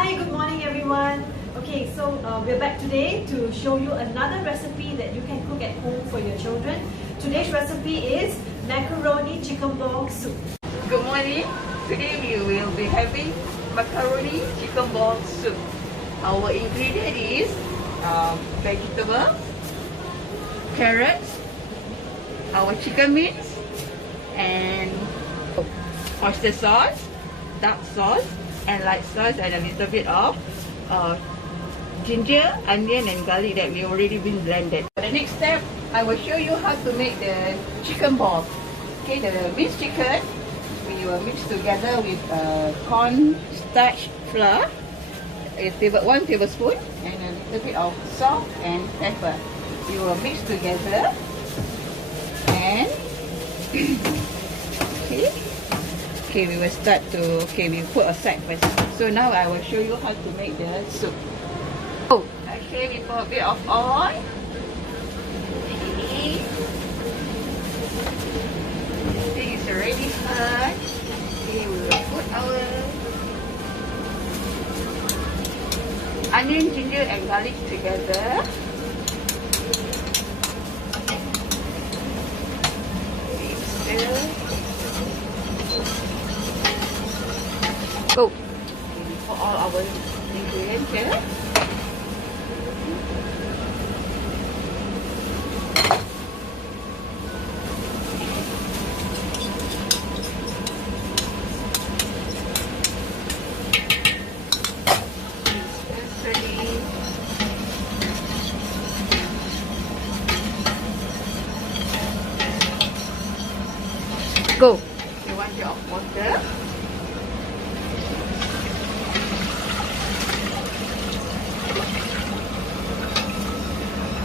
Hi, good morning everyone. Okay, so we're back today to show you another recipe that you can cook at home for your children. Today's recipe is macaroni chicken ball soup. Good morning. Today we will be having macaroni chicken ball soup. Our ingredient is vegetable, carrots, our chicken mince, and oyster sauce, dark sauce, and light sauce, and a little bit of ginger, onion, and garlic that we already been blended. For the next step, I will show you how to make the chicken ball. Okay, the minced chicken we will mix together with corn starch flour, 1 tablespoon, and a little bit of salt and pepper. We will mix together and okay, we will start to, we put aside first. So now I will show you how to make the soup. Okay, we put a bit of oil. This is already hot. Okay, we will put our onion, ginger, and garlic together. Go. We put all our ingredients here. Go. You want your water.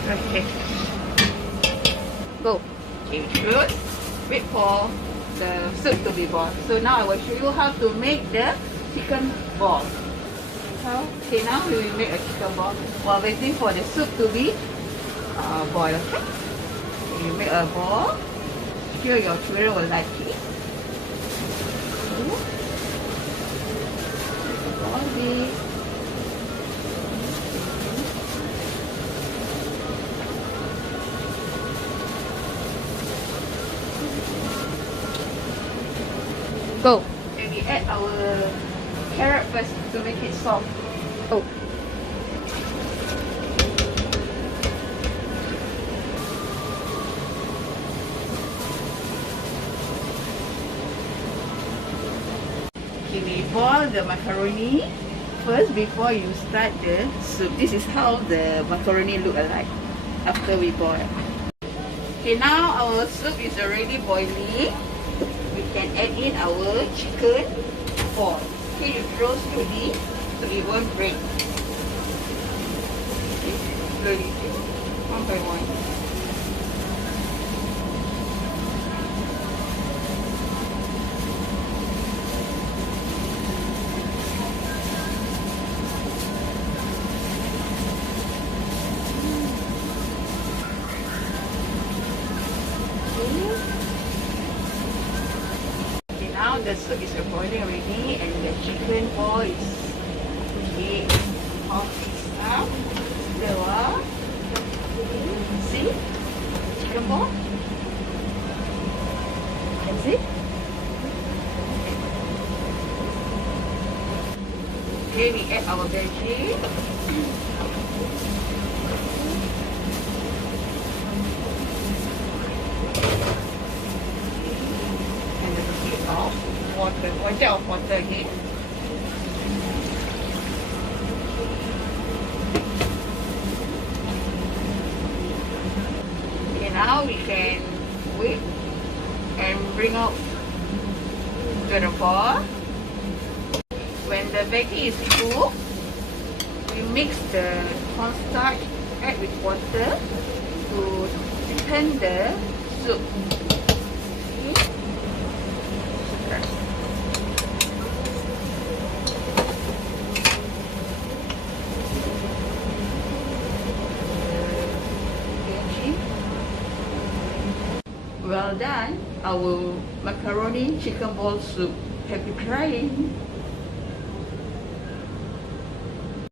Okay. Go. Okay, good. Wait for the soup to be boiled. So now I will show you how to make the chicken ball. Okay, now we will make a chicken ball while waiting for the soup to be boiled. Okay. You make a ball. Sure your children will like it. All this. Go. And we add our carrot first to make it soft. Go. We boil the macaroni first before you start the soup. This is how the macaroni look like after we boil. Okay, now our soup is already boiling. We can add in our chicken ball. Okay, you throw slowly so it won't break. Okay, slowly, one by one. Now the soup is boiling already and the chicken ball is okay. Half this up. Slower. See? Chicken ball. Can see? Okay, we add our veggie. Water, 1 jar of water again. Okay, now we can wait and bring out to the bowl. When the veggie is cool, we mix the cornstarch, add with water to thicken the soup. Well done, our macaroni chicken ball soup. Happy trying!